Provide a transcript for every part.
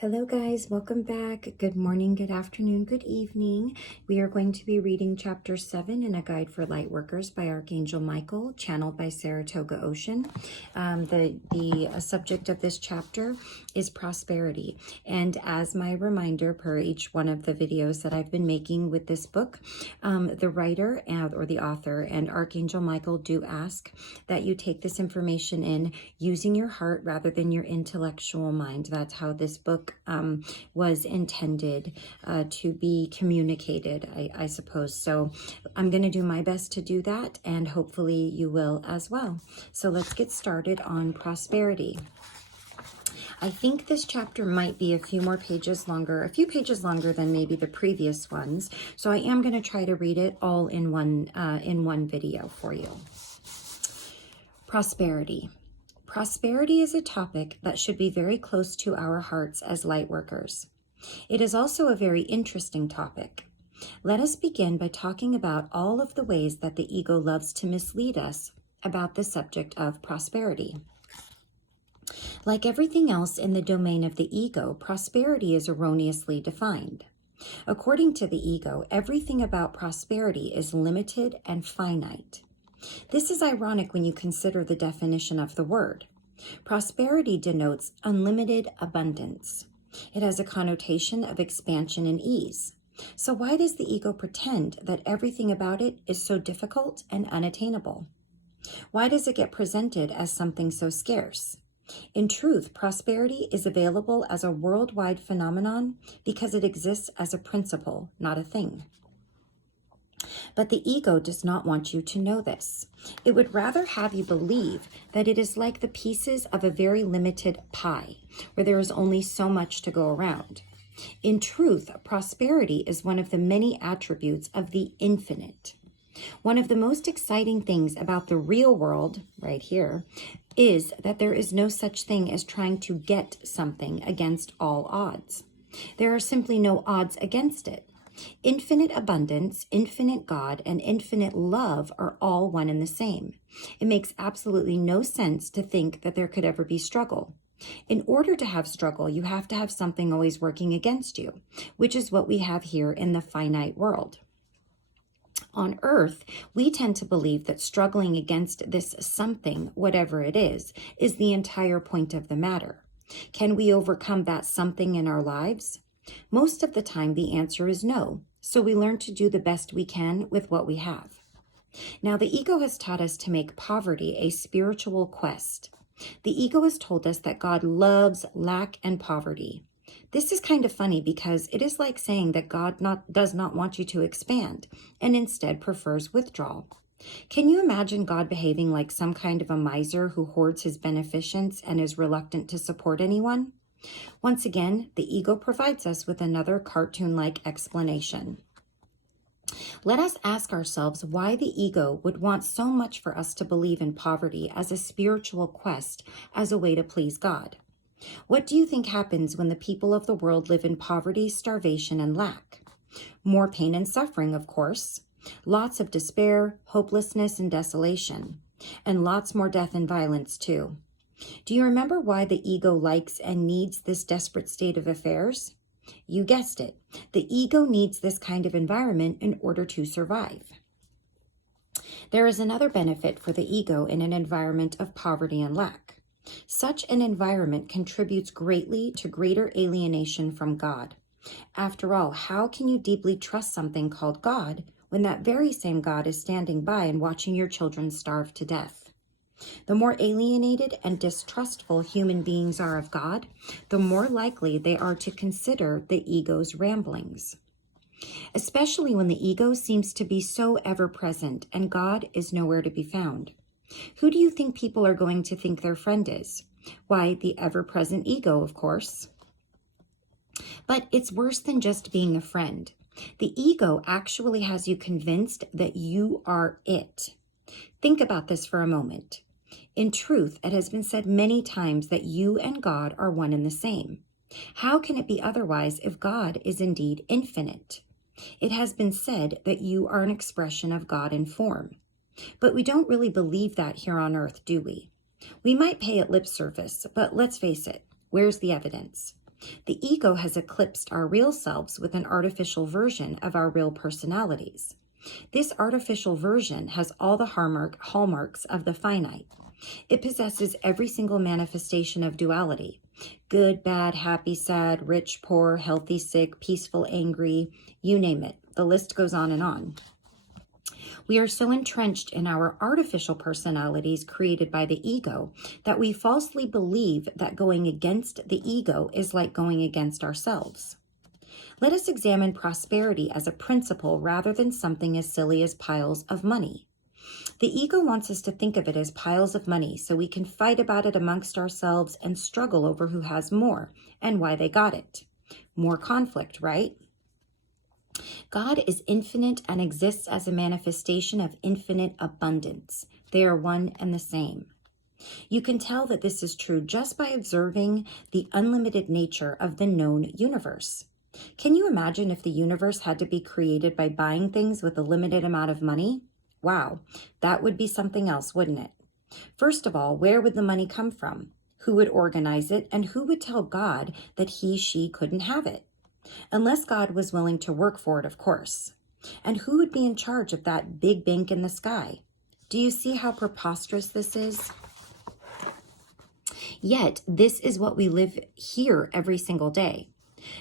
Hello guys, welcome back. Good morning, good afternoon, good evening. We are going to be reading chapter 7 in A Guide for Lightworkers by Archangel Michael, channeled by Saratoga Ocean. The subject of this chapter is prosperity. And as my reminder per each one of the videos that I've been making with this book, the writer or the author and Archangel Michael do ask that you take this information in using your heart rather than your intellectual mind. That's how this book was intended to be communicated, I suppose. So I'm going to do my best to do that, and hopefully you will as well. So let's get started on prosperity. I think this chapter might be a few pages longer than maybe the previous ones. So I am going to try to read it all in one video for you. Prosperity. Prosperity is a topic that should be very close to our hearts as lightworkers. It is also a very interesting topic. Let us begin by talking about all of the ways that the ego loves to mislead us about the subject of prosperity. Like everything else in the domain of the ego, prosperity is erroneously defined. According to the ego, everything about prosperity is limited and finite. This is ironic when you consider the definition of the word. Prosperity denotes unlimited abundance. It has a connotation of expansion and ease. So why does the ego pretend that everything about it is so difficult and unattainable? Why does it get presented as something so scarce? In truth, prosperity is available as a worldwide phenomenon because it exists as a principle, not a thing. But the ego does not want you to know this. It would rather have you believe that it is like the pieces of a very limited pie, where there is only so much to go around. In truth, prosperity is one of the many attributes of the infinite. One of the most exciting things about the real world, right here, is that there is no such thing as trying to get something against all odds. There are simply no odds against it. Infinite abundance, infinite God, and infinite love are all one and the same. It makes absolutely no sense to think that there could ever be struggle. In order to have struggle, you have to have something always working against you, which is what we have here in the finite world. On Earth, we tend to believe that struggling against this something, whatever it is the entire point of the matter. Can we overcome that something in our lives? Most of the time, the answer is no, so we learn to do the best we can with what we have. Now, the ego has taught us to make poverty a spiritual quest. The ego has told us that God loves lack and poverty. This is kind of funny because it is like saying that God does not want you to expand and instead prefers withdrawal. Can you imagine God behaving like some kind of a miser who hoards his beneficence and is reluctant to support anyone? Once again, the ego provides us with another cartoon-like explanation. Let us ask ourselves why the ego would want so much for us to believe in poverty as a spiritual quest, as a way to please God. What do you think happens when the people of the world live in poverty, starvation, and lack? More pain and suffering, of course. Lots of despair, hopelessness, and desolation. And lots more death and violence, too. Do you remember why the ego likes and needs this desperate state of affairs? You guessed it. The ego needs this kind of environment in order to survive. There is another benefit for the ego in an environment of poverty and lack. Such an environment contributes greatly to greater alienation from God. After all, how can you deeply trust something called God when that very same God is standing by and watching your children starve to death? The more alienated and distrustful human beings are of God, the more likely they are to consider the ego's ramblings. Especially when the ego seems to be so ever-present and God is nowhere to be found. Who do you think people are going to think their friend is? Why, the ever-present ego, of course. But it's worse than just being a friend. The ego actually has you convinced that you are it. Think about this for a moment. In truth, it has been said many times that you and God are one and the same. How can it be otherwise if God is indeed infinite? It has been said that you are an expression of God in form. But we don't really believe that here on earth, do we? We might pay it lip service, but let's face it, where's the evidence? The ego has eclipsed our real selves with an artificial version of our real personalities. This artificial version has all the hallmarks of the finite. It possesses every single manifestation of duality: good, bad, happy, sad, rich, poor, healthy, sick, peaceful, angry, you name it. The list goes on and on. We are so entrenched in our artificial personalities created by the ego that we falsely believe that going against the ego is like going against ourselves. Let us examine prosperity as a principle rather than something as silly as piles of money. The ego wants us to think of it as piles of money so we can fight about it amongst ourselves and struggle over who has more and why they got it. More conflict, right? God is infinite and exists as a manifestation of infinite abundance. They are one and the same. You can tell that this is true just by observing the unlimited nature of the known universe. Can you imagine if the universe had to be created by buying things with a limited amount of money? Wow, that would be something else, wouldn't it? First of all, where would the money come from? Who would organize it, and who would tell God that she couldn't have it? Unless God was willing to work for it, of course. And who would be in charge of that big bank in the sky? Do you see how preposterous this is? Yet, this is what we live here every single day.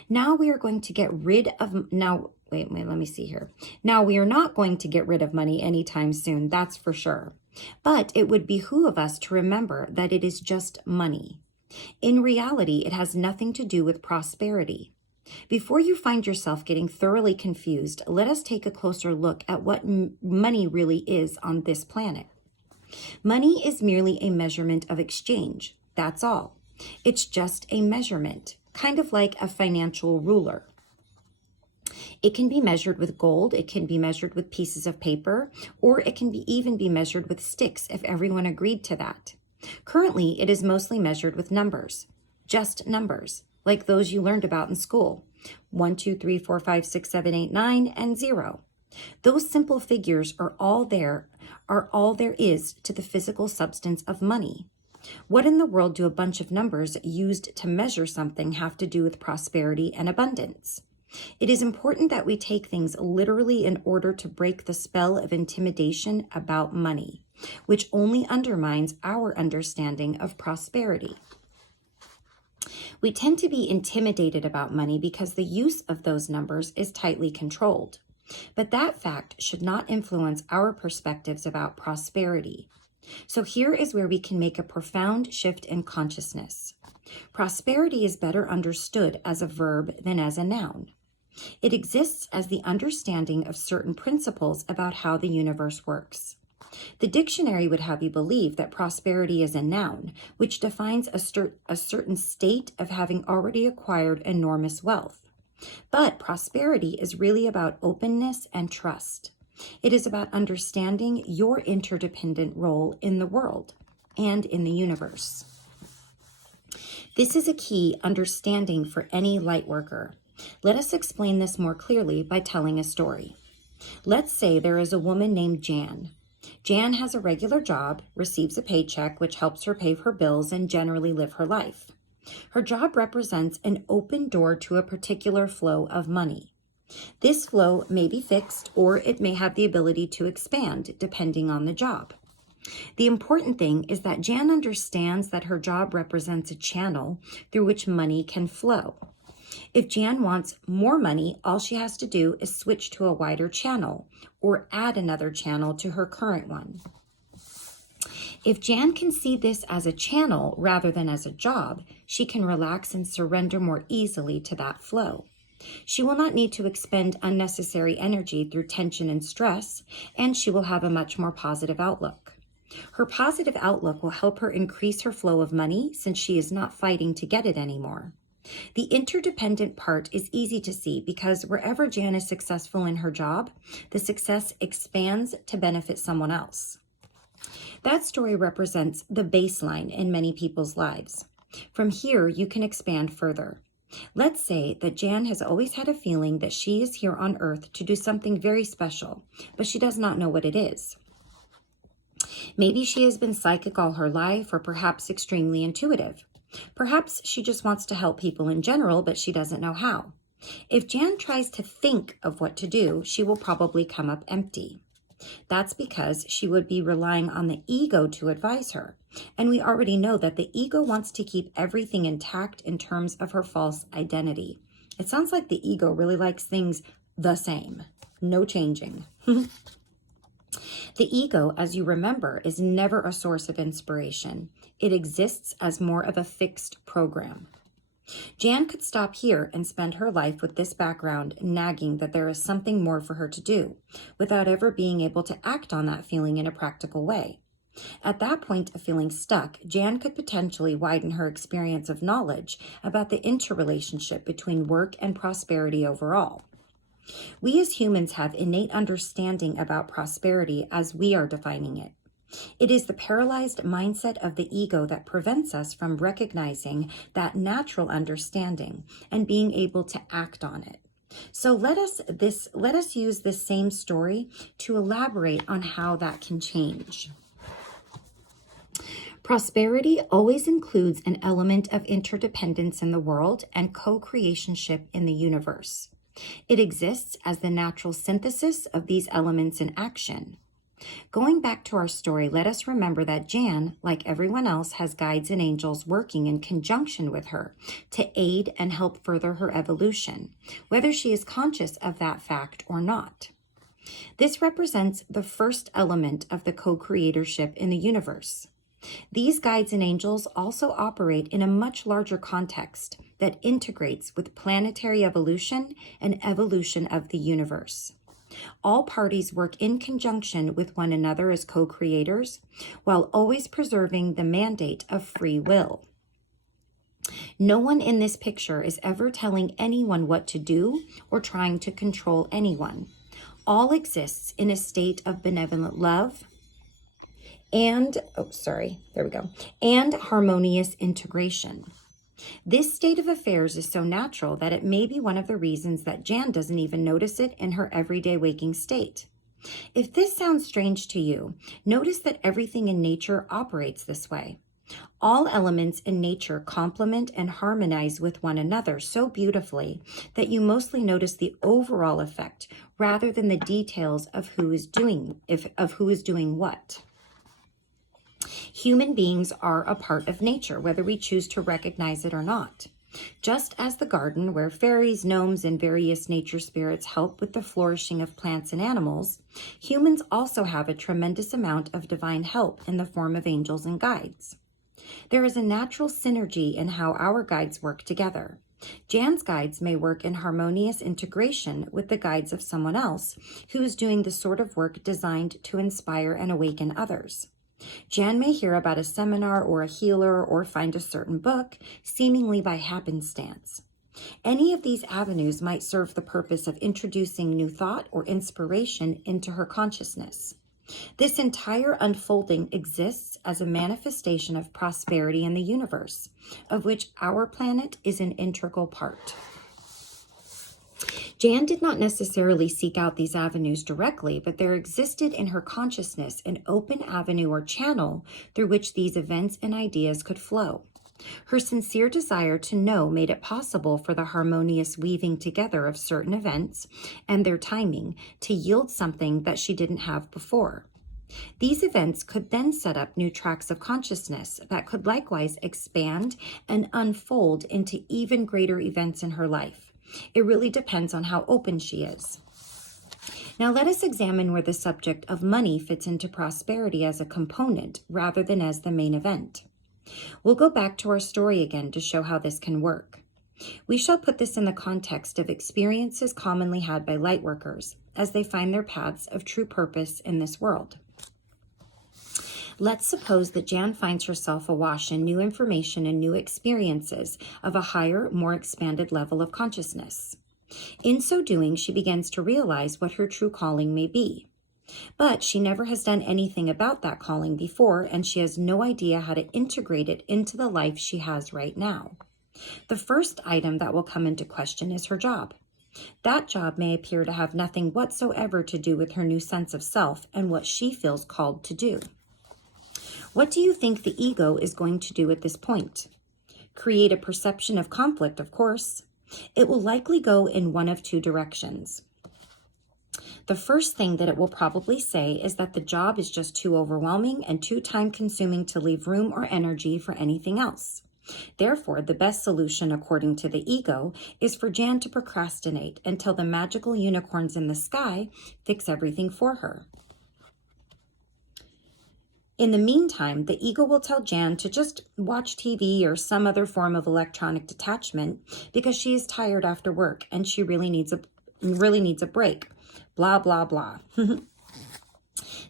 Now we are going to get rid of, wait, let me see here. Now we are not going to get rid of money anytime soon, that's for sure. But it would behoove us to remember that it is just money. In reality, it has nothing to do with prosperity. Before you find yourself getting thoroughly confused, let us take a closer look at what money really is on this planet. Money is merely a measurement of exchange. That's all. It's just a measurement, kind of like a financial ruler. It can be measured with gold, it can be measured with pieces of paper, or it can even be measured with sticks if everyone agreed to that. Currently, it is mostly measured with numbers, just numbers, like those you learned about in school. 1, 2, 3, 4, 5, 6, 7, 8, 9, and 0. Those simple figures are all there is to the physical substance of money. What in the world do a bunch of numbers used to measure something have to do with prosperity and abundance? It is important that we take things literally in order to break the spell of intimidation about money, which only undermines our understanding of prosperity. We tend to be intimidated about money because the use of those numbers is tightly controlled. But that fact should not influence our perspectives about prosperity. So here is where we can make a profound shift in consciousness. Prosperity is better understood as a verb than as a noun. It exists as the understanding of certain principles about how the universe works. The dictionary would have you believe that prosperity is a noun, which defines a certain state of having already acquired enormous wealth. But prosperity is really about openness and trust. It is about understanding your interdependent role in the world and in the universe. This is a key understanding for any light worker. Let us explain this more clearly by telling a story. Let's say there is a woman named Jan. Jan has a regular job, receives a paycheck, which helps her pay her bills and generally live her life. Her job represents an open door to a particular flow of money. This flow may be fixed or it may have the ability to expand depending on the job. The important thing is that Jan understands that her job represents a channel through which money can flow. If Jan wants more money, all she has to do is switch to a wider channel or add another channel to her current one. If Jan can see this as a channel rather than as a job, she can relax and surrender more easily to that flow. She will not need to expend unnecessary energy through tension and stress, and she will have a much more positive outlook. Her positive outlook will help her increase her flow of money since she is not fighting to get it anymore. The interdependent part is easy to see because wherever Jan is successful in her job, the success expands to benefit someone else. That story represents the baseline in many people's lives. From here, you can expand further. Let's say that Jan has always had a feeling that she is here on Earth to do something very special, but she does not know what it is. Maybe she has been psychic all her life or perhaps extremely intuitive. Perhaps she just wants to help people in general, but she doesn't know how. If Jan tries to think of what to do, she will probably come up empty. That's because she would be relying on the ego to advise her. And we already know that the ego wants to keep everything intact in terms of her false identity. It sounds like the ego really likes things the same, no changing. The ego, as you remember, is never a source of inspiration. It exists as more of a fixed program. Jan could stop here and spend her life with this background nagging that there is something more for her to do, without ever being able to act on that feeling in a practical way. At that point of feeling stuck, Jan could potentially widen her experience of knowledge about the interrelationship between work and prosperity overall. We as humans have innate understanding about prosperity as we are defining it. It is the paralyzed mindset of the ego that prevents us from recognizing that natural understanding and being able to act on it. So let us use this same story to elaborate on how that can change. Prosperity always includes an element of interdependence in the world and co-creationship in the universe. It exists as the natural synthesis of these elements in action. Going back to our story, let us remember that Jan, like everyone else, has guides and angels working in conjunction with her to aid and help further her evolution, whether she is conscious of that fact or not. This represents the first element of the co-creatorship in the universe. These guides and angels also operate in a much larger context that integrates with planetary evolution and evolution of the universe. All parties work in conjunction with one another as co-creators, while always preserving the mandate of free will. No one in this picture is ever telling anyone what to do or trying to control anyone. All exists in a state of benevolent love and harmonious integration. This state of affairs is so natural that it may be one of the reasons that Jan doesn't even notice it in her everyday waking state. If this sounds strange to you, notice that everything in nature operates this way. All elements in nature complement and harmonize with one another so beautifully that you mostly notice the overall effect rather than the details of who is doing what. Human beings are a part of nature, whether we choose to recognize it or not. Just as the garden, where fairies, gnomes, and various nature spirits help with the flourishing of plants and animals, humans also have a tremendous amount of divine help in the form of angels and guides. There is a natural synergy in how our guides work together. Jan's guides may work in harmonious integration with the guides of someone else who is doing the sort of work designed to inspire and awaken others. Jan may hear about a seminar or a healer or find a certain book, seemingly by happenstance. Any of these avenues might serve the purpose of introducing new thought or inspiration into her consciousness. This entire unfolding exists as a manifestation of prosperity in the universe, of which our planet is an integral part. Jan did not necessarily seek out these avenues directly, but there existed in her consciousness an open avenue or channel through which these events and ideas could flow. Her sincere desire to know made it possible for the harmonious weaving together of certain events and their timing to yield something that she didn't have before. These events could then set up new tracks of consciousness that could likewise expand and unfold into even greater events in her life. It really depends on how open she is. Now let us examine where the subject of money fits into prosperity as a component rather than as the main event. We'll go back to our story again to show how this can work. We shall put this in the context of experiences commonly had by lightworkers as they find their paths of true purpose in this world. Let's suppose that Jan finds herself awash in new information and new experiences of a higher, more expanded level of consciousness. In so doing, she begins to realize what her true calling may be. But she never has done anything about that calling before, and she has no idea how to integrate it into the life she has right now. The first item that will come into question is her job. That job may appear to have nothing whatsoever to do with her new sense of self and what she feels called to do. What do you think the ego is going to do at this point? create a perception of conflict, of course. It will likely go in one of two directions. The first thing that it will probably say is that the job is just too overwhelming and too time-consuming to leave room or energy for anything else. Therefore, the best solution, according to the ego, is for Jan to procrastinate until the magical unicorns in the sky fix everything for her. In the meantime, the ego will tell Jan to just watch TV or some other form of electronic detachment because she is tired after work and she really needs a break. Blah, blah, blah. The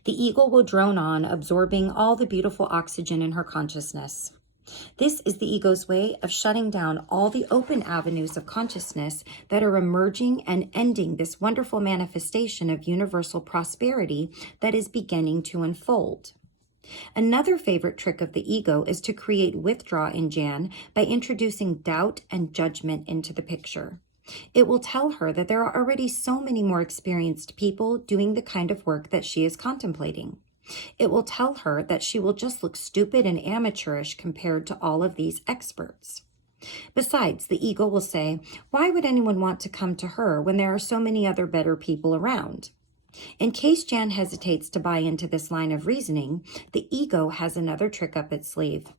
ego will drone on, absorbing all the beautiful oxygen in her consciousness. This is the ego's way of shutting down all the open avenues of consciousness that are emerging and ending this wonderful manifestation of universal prosperity that is beginning to unfold. Another favorite trick of the ego is to create withdrawal in Jan by introducing doubt and judgment into the picture. It will tell her that there are already so many more experienced people doing the kind of work that she is contemplating. It will tell her that she will just look stupid and amateurish compared to all of these experts. Besides, the ego will say, why would anyone want to come to her when there are so many other better people around? In case Jan hesitates to buy into this line of reasoning, the ego has another trick up its sleeve.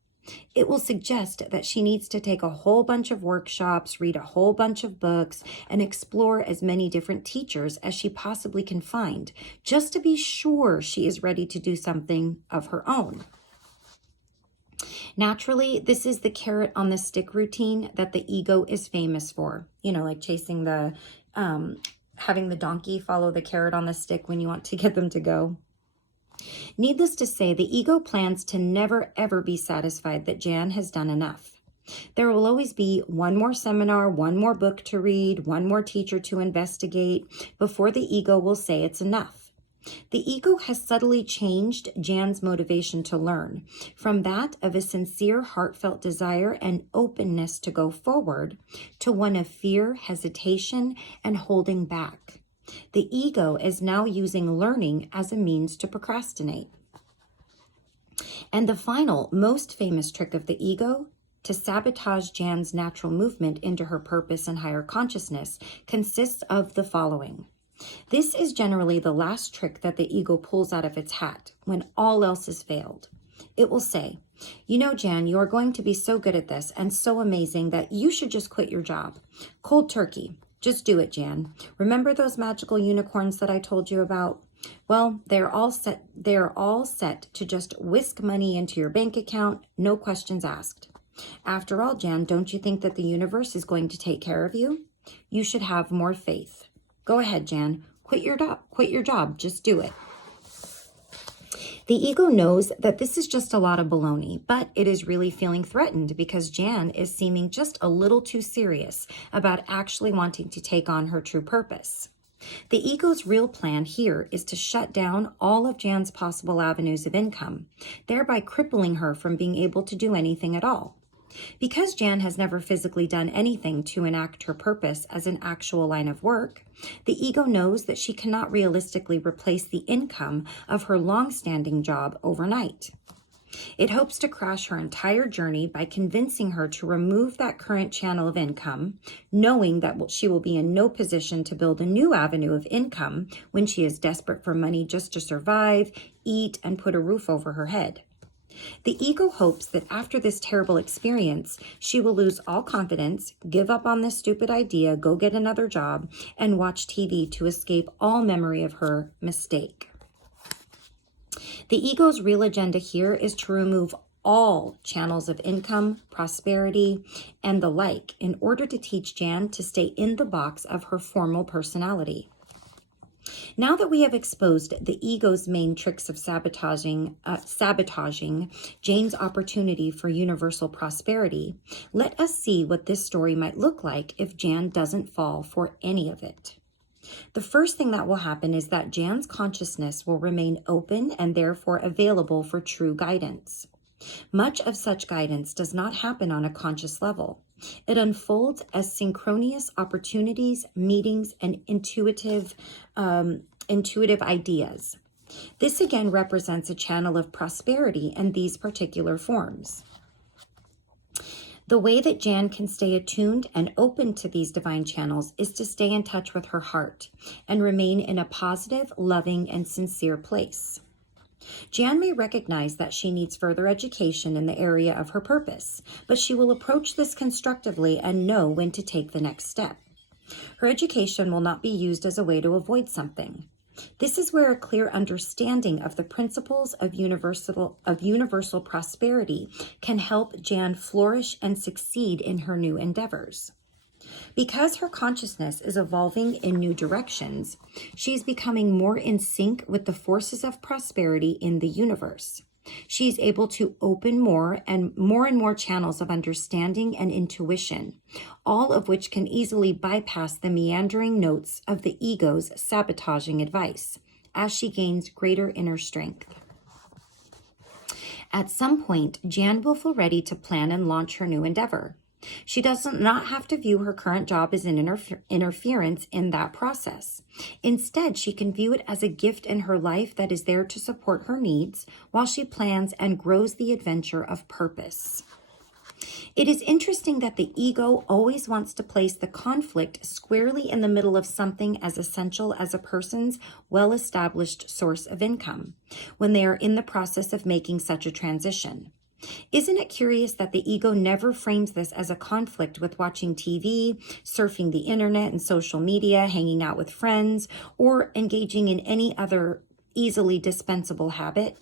It will suggest that she needs to take a whole bunch of workshops, read a whole bunch of books, and explore as many different teachers as she possibly can find, just to be sure she is ready to do something of her own. Naturally, this is the carrot on the stick routine that the ego is famous for. You know, like chasing having the donkey follow the carrot on the stick when you want to get them to go. Needless to say, the ego plans to never ever be satisfied that Jan has done enough. There will always be one more seminar, one more book to read, one more teacher to investigate before the ego will say it's enough. The ego has subtly changed Jan's motivation to learn from that of a sincere, heartfelt desire and openness to go forward to one of fear, hesitation, and holding back. The ego is now using learning as a means to procrastinate. And the final, most famous trick of the ego, to sabotage Jan's natural movement into her purpose and higher consciousness, consists of the following. This is generally the last trick that the ego pulls out of its hat when all else has failed. It will say, you know, Jan, you are going to be so good at this and so amazing that you should just quit your job. Cold turkey. Just do it, Jan. Remember those magical unicorns that I told you about? Well, they're all set to just whisk money into your bank account, no questions asked. After all, Jan, don't you think that the universe is going to take care of you? You should have more faith. Go ahead, Jan. Quit your job. Just do it. The ego knows that this is just a lot of baloney, but it is really feeling threatened because Jan is seeming just a little too serious about actually wanting to take on her true purpose. The ego's real plan here is to shut down all of Jan's possible avenues of income, thereby crippling her from being able to do anything at all. Because Jan has never physically done anything to enact her purpose as an actual line of work, the ego knows that she cannot realistically replace the income of her long-standing job overnight. It hopes to crash her entire journey by convincing her to remove that current channel of income, knowing that she will be in no position to build a new avenue of income when she is desperate for money just to survive, eat, and put a roof over her head. The ego hopes that after this terrible experience, she will lose all confidence, give up on this stupid idea, go get another job, and watch TV to escape all memory of her mistake. The ego's real agenda here is to remove all channels of income, prosperity, and the like in order to teach Jan to stay in the box of her formal personality. Now that we have exposed the ego's main tricks of sabotaging Jane's opportunity for universal prosperity, let us see what this story might look like if Jan doesn't fall for any of it. The first thing that will happen is that Jan's consciousness will remain open and therefore available for true guidance. Much of such guidance does not happen on a conscious level. It unfolds as synchronous opportunities, meetings, and intuitive ideas. This again represents a channel of prosperity in these particular forms. The way that Jan can stay attuned and open to these divine channels is to stay in touch with her heart and remain in a positive, loving, and sincere place. Jan may recognize that she needs further education in the area of her purpose, but she will approach this constructively and know when to take the next step. Her education will not be used as a way to avoid something. This is where a clear understanding of the principles of universal prosperity can help Jan flourish and succeed in her new endeavors. Because her consciousness is evolving in new directions, she's becoming more in sync with the forces of prosperity in the universe. She's able to open more and more channels of understanding and intuition, all of which can easily bypass the meandering notes of the ego's sabotaging advice as she gains greater inner strength. At some point, Jan will feel ready to plan and launch her new endeavor. She does not have to view her current job as an interference in that process. Instead, she can view it as a gift in her life that is there to support her needs while she plans and grows the adventure of purpose. It is interesting that the ego always wants to place the conflict squarely in the middle of something as essential as a person's well-established source of income when they are in the process of making such a transition. Isn't it curious that the ego never frames this as a conflict with watching TV, surfing the internet and social media, hanging out with friends, or engaging in any other easily dispensable habit?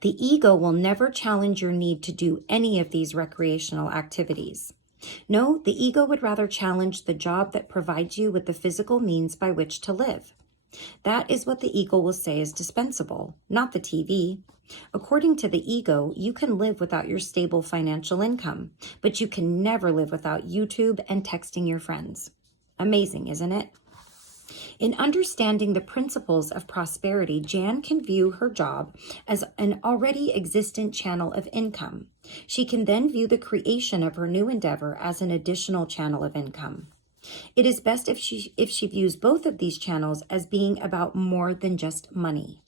The ego will never challenge your need to do any of these recreational activities. No, the ego would rather challenge the job that provides you with the physical means by which to live. That is what the ego will say is dispensable, not the TV. According to the ego, you can live without your stable financial income, but you can never live without YouTube and texting your friends. Amazing, isn't it? In understanding the principles of prosperity, Jan can view her job as an already existent channel of income. She can then view the creation of her new endeavor as an additional channel of income. It is best if she views both of these channels as being about more than just money.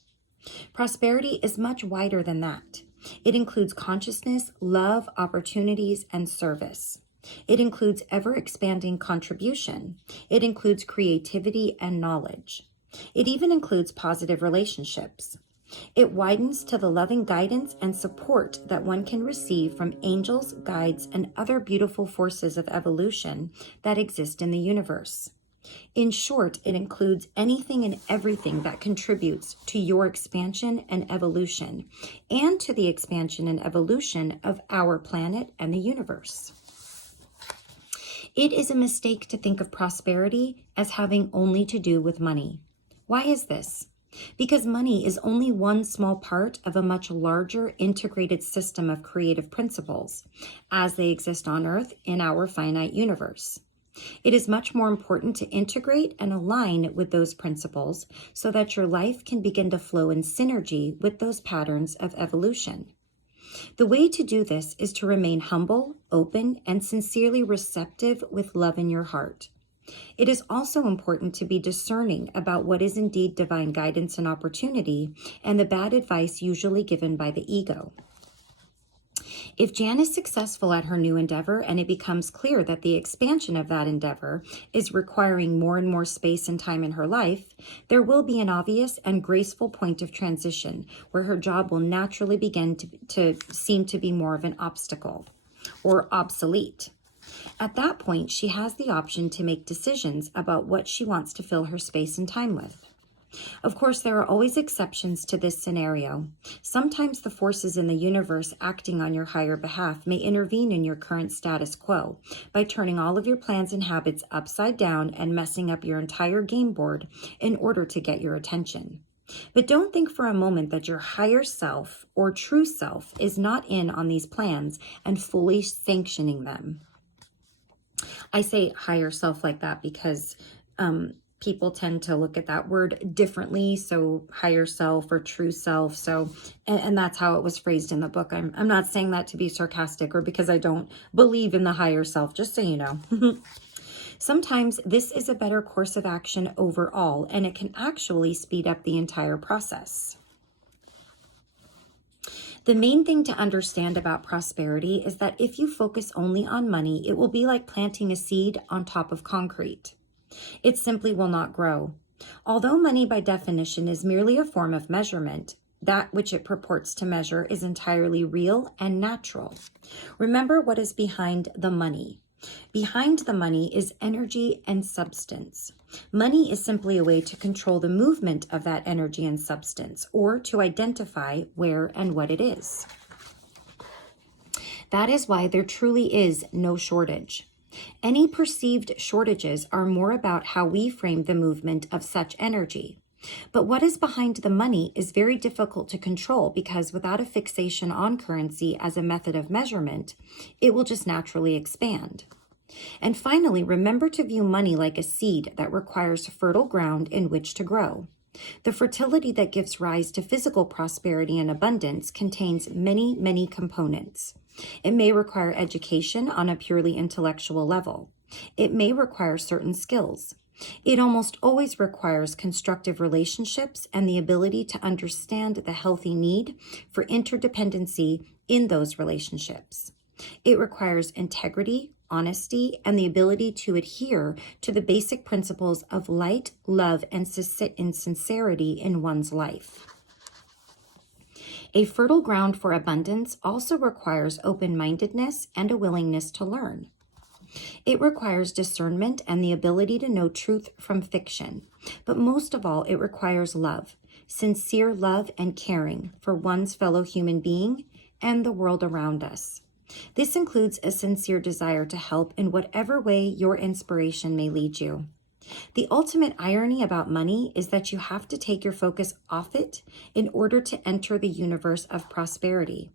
Prosperity is much wider than that. It includes consciousness, love, opportunities, and service. It includes ever-expanding contribution. It includes creativity and knowledge. It even includes positive relationships. It widens to the loving guidance and support that one can receive from angels, guides, and other beautiful forces of evolution that exist in the universe. In short, it includes anything and everything that contributes to your expansion and evolution, and to the expansion and evolution of our planet and the universe. It is a mistake to think of prosperity as having only to do with money. Why is this? Because money is only one small part of a much larger integrated system of creative principles as they exist on Earth in our finite universe. It is much more important to integrate and align with those principles so that your life can begin to flow in synergy with those patterns of evolution. The way to do this is to remain humble, open, and sincerely receptive with love in your heart. It is also important to be discerning about what is indeed divine guidance and opportunity and the bad advice usually given by the ego. If Jan is successful at her new endeavor and it becomes clear that the expansion of that endeavor is requiring more and more space and time in her life, there will be an obvious and graceful point of transition where her job will naturally begin to seem to be more of an obstacle or obsolete. At that point, she has the option to make decisions about what she wants to fill her space and time with. Of course, there are always exceptions to this scenario. Sometimes the forces in the universe acting on your higher behalf may intervene in your current status quo by turning all of your plans and habits upside down and messing up your entire game board in order to get your attention. But don't think for a moment that your higher self or true self is not in on these plans and fully sanctioning them. I say higher self like that because people tend to look at that word differently. So higher self or true self. So, and that's how it was phrased in the book. I'm not saying that to be sarcastic or because I don't believe in the higher self, just so you know. Sometimes this is a better course of action overall, and it can actually speed up the entire process. The main thing to understand about prosperity is that if you focus only on money, it will be like planting a seed on top of concrete. It simply will not grow. Although money by definition is merely a form of measurement, that which it purports to measure is entirely real and natural. Remember what is behind the money. Behind the money is energy and substance. Money is simply a way to control the movement of that energy and substance, or to identify where and what it is. That is why there truly is no shortage. Any perceived shortages are more about how we frame the movement of such energy. But what is behind the money is very difficult to control, because without a fixation on currency as a method of measurement, it will just naturally expand. And finally, remember to view money like a seed that requires fertile ground in which to grow. The fertility that gives rise to physical prosperity and abundance contains many, many components. It may require education on a purely intellectual level. It may require certain skills. It almost always requires constructive relationships and the ability to understand the healthy need for interdependency in those relationships. It requires integrity, honesty, and the ability to adhere to the basic principles of light, love, and sincerity in one's life. A fertile ground for abundance also requires open-mindedness and a willingness to learn. It requires discernment and the ability to know truth from fiction. But most of all, it requires love, sincere love and caring for one's fellow human being and the world around us. This includes a sincere desire to help in whatever way your inspiration may lead you. The ultimate irony about money is that you have to take your focus off it in order to enter the universe of prosperity.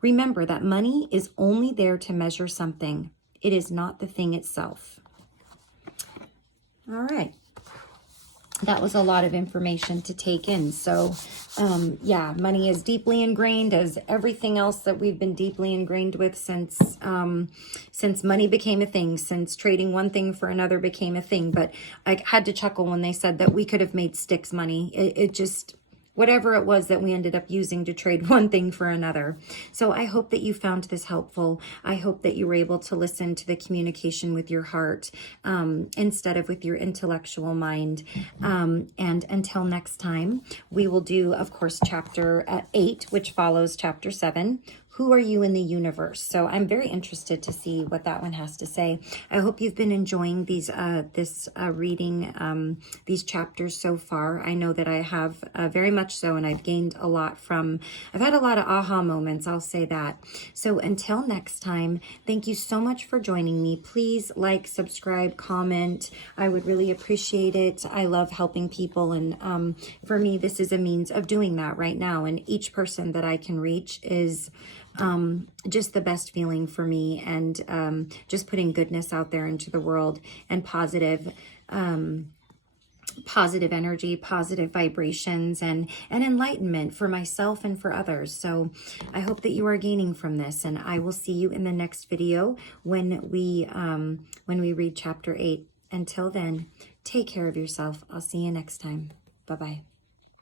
Remember that money is only there to measure something. It is not the thing itself. All right. That was a lot of information to take in. So, yeah, money is deeply ingrained as everything else that we've been deeply ingrained with since money became a thing, since trading one thing for another became a thing. But I had to chuckle when they said that we could have made sticks money. It just... whatever it was that we ended up using to trade one thing for another. So I hope that you found this helpful. I hope that you were able to listen to the communication with your heart instead of with your intellectual mind. And until next time, we will do, of course, chapter 8, which follows chapter 7. Who are you in the universe? So I'm very interested to see what that one has to say. I hope you've been enjoying these reading these chapters so far. I know that I have very much so, and I've gained a lot I've had a lot of aha moments, I'll say that. So until next time, thank you so much for joining me. Please like, subscribe, comment. I would really appreciate it. I love helping people, and for me, this is a means of doing that right now. And each person that I can reach is just the best feeling for me, and just putting goodness out there into the world, and positive energy, positive vibrations, and enlightenment for myself and for others. So I hope that you are gaining from this, and I will see you in the next video when we read chapter 8. Until then, take care of yourself. I'll see you next time. Bye-bye.